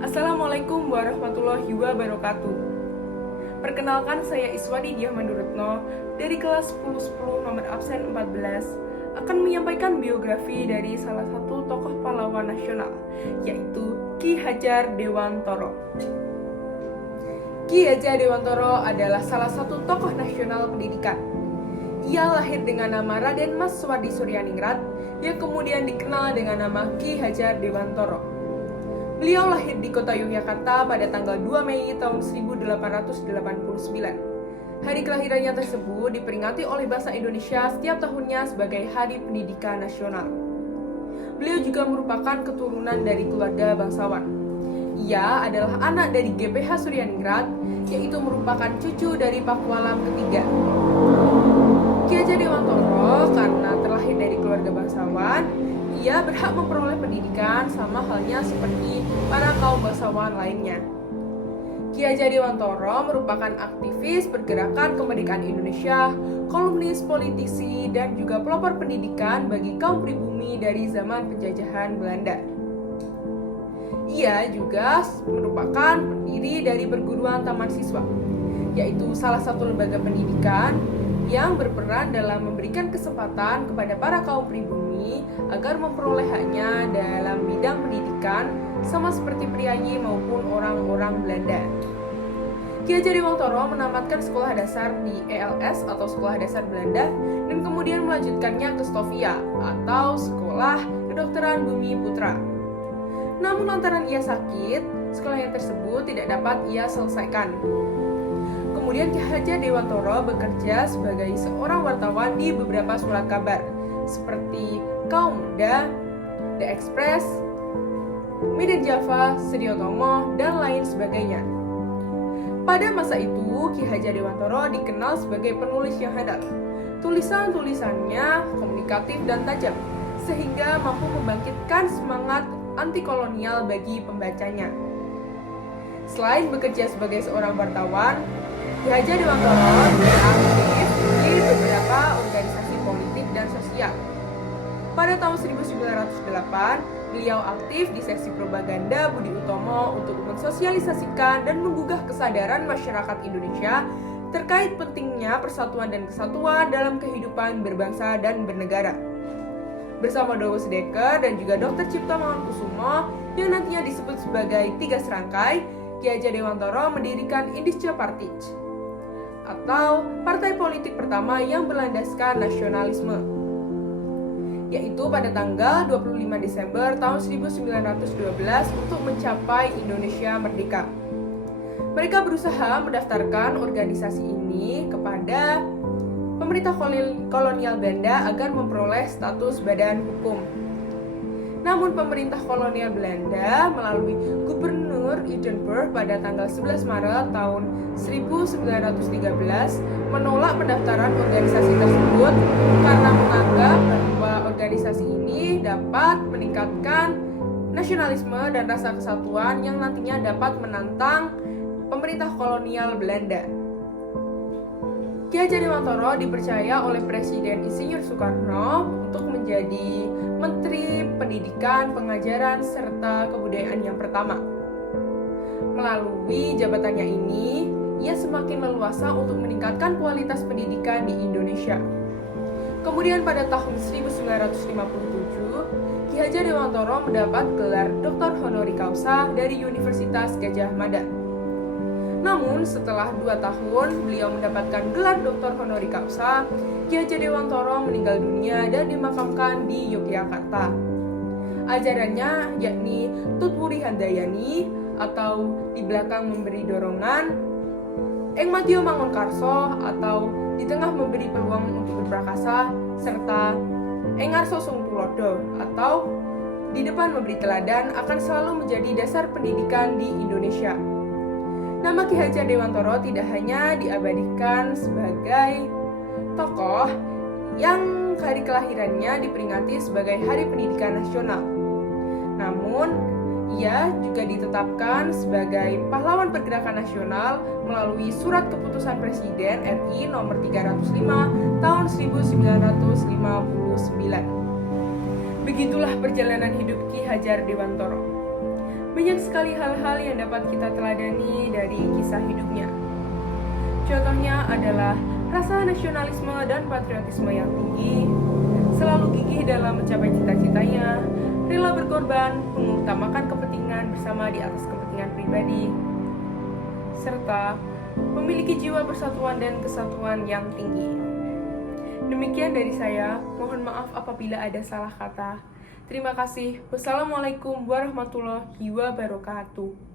Assalamualaikum warahmatullahi wabarakatuh. Perkenalkan, saya Iswadi Diah Mandurutno dari kelas 1010 nomor absen 14 akan menyampaikan biografi dari salah satu tokoh pahlawan nasional, yaitu Ki Hajar Dewantoro. Ki Hajar Dewantoro adalah salah satu tokoh nasional pendidikan. Ia lahir dengan nama Raden Mas Suwardi Suryaningrat yang kemudian dikenal dengan nama Ki Hajar Dewantoro. Beliau lahir di kota Yogyakarta pada tanggal 2 Mei tahun 1889. Hari kelahirannya tersebut diperingati oleh bangsa Indonesia setiap tahunnya sebagai Hari Pendidikan Nasional. Beliau juga merupakan keturunan dari keluarga bangsawan. Ia adalah anak dari GPH Suryaningrat, yaitu merupakan cucu dari Pakualam ketiga. Ki Hajar Dewantoro karena terlahir dari keluarga bangsawan, ia berhak memperoleh pendidikan sama halnya seperti para kaum bangsawan lainnya. Ki Hajar Dewantoro merupakan aktivis pergerakan kemerdekaan Indonesia, kolumnis, politisi, dan juga pelopor pendidikan bagi kaum pribumi dari zaman penjajahan Belanda. Ia juga merupakan pendiri dari perguruan Taman Siswa, yaitu salah satu lembaga pendidikan yang berperan dalam memberikan kesempatan kepada para kaum pribumi agar memperoleh haknya dalam bidang pendidikan sama seperti priayi maupun orang-orang Belanda. Ki Hajar Dewantoro menamatkan sekolah dasar di ELS atau Sekolah Dasar Belanda dan kemudian melanjutkannya ke Stovia atau Sekolah Kedokteran Bumi Putra. Namun lantaran ia sakit, sekolah yang tersebut tidak dapat ia selesaikan. Kemudian Ki Hajar Dewantoro bekerja sebagai seorang wartawan di beberapa surat kabar seperti Kaum Muda, The Express, Medan Java, Sediotomo, dan lain sebagainya. Pada masa itu, Ki Hajar Dewantoro dikenal sebagai penulis yang handal. Tulisan-tulisannya komunikatif dan tajam, sehingga mampu membangkitkan semangat anti-kolonial bagi pembacanya. Selain bekerja sebagai seorang wartawan, Ki Hajar Dewantoro juga aktif di beberapa organisasi politik dan sosial. Pada tahun 1908, beliau aktif di seksi propaganda Budi Utomo untuk mensosialisasikan dan menggugah kesadaran masyarakat Indonesia terkait pentingnya persatuan dan kesatuan dalam kehidupan berbangsa dan bernegara. Bersama Dowo Sedekar dan juga Dr. Cipto Mangunkusumo yang nantinya disebut sebagai Tiga Serangkai, Ki Hajar Dewantoro mendirikan Indische Partij, atau partai politik pertama yang berlandaskan nasionalisme, yaitu pada tanggal 25 Desember tahun 1912 untuk mencapai Indonesia merdeka. Mereka berusaha mendaftarkan organisasi ini kepada pemerintah kolonial Belanda agar memperoleh status badan hukum. Namun pemerintah kolonial Belanda melalui Gubernur Udenburg pada tanggal 11 Maret tahun 1913 menolak pendaftaran organisasi tersebut karena menganggap bahwa organisasi ini dapat meningkatkan nasionalisme dan rasa kesatuan yang nantinya dapat menantang pemerintah kolonial Belanda. Ki Hajar Dewantoro dipercaya oleh Presiden Insinyur Soekarno untuk menjadi Menteri Pendidikan, Pengajaran, serta Kebudayaan yang pertama. Melalui jabatannya ini, ia semakin leluasa untuk meningkatkan kualitas pendidikan di Indonesia. Kemudian pada tahun 1957, Ki Hajar Dewantoro mendapat gelar Dr. Honoris Causa dari Universitas Gadjah Mada. Namun setelah 2 tahun beliau mendapatkan gelar Dr. Honoris Causa, Ki Hajar Dewantoro meninggal dunia dan dimakamkan di Yogyakarta. Ajarannya yakni Tutwuri Handayani atau di belakang memberi dorongan, Ing Matio Mangunkarso atau di tengah memberi peluang untuk berprakasa, serta Ing Ngarso Sungtulodo atau di depan memberi teladan akan selalu menjadi dasar pendidikan di Indonesia. Nama Ki Hajar Dewantoro tidak hanya diabadikan sebagai tokoh yang hari kelahirannya diperingati sebagai Hari Pendidikan Nasional, namun ia juga ditetapkan sebagai pahlawan pergerakan nasional melalui Surat Keputusan Presiden RI nomor 305 tahun 1959. Begitulah perjalanan hidup Ki Hajar Dewantoro. Banyak sekali hal-hal yang dapat kita teladani dari kisah hidupnya. Contohnya adalah rasa nasionalisme dan patriotisme yang tinggi, selalu gigih dalam mencapai cita-citanya, rela berkorban, mengutamakan kepentingan bersama di atas kepentingan pribadi, serta memiliki jiwa persatuan dan kesatuan yang tinggi. Demikian dari saya, mohon maaf apabila ada salah kata. Terima kasih. Wassalamualaikum warahmatullahi wabarakatuh.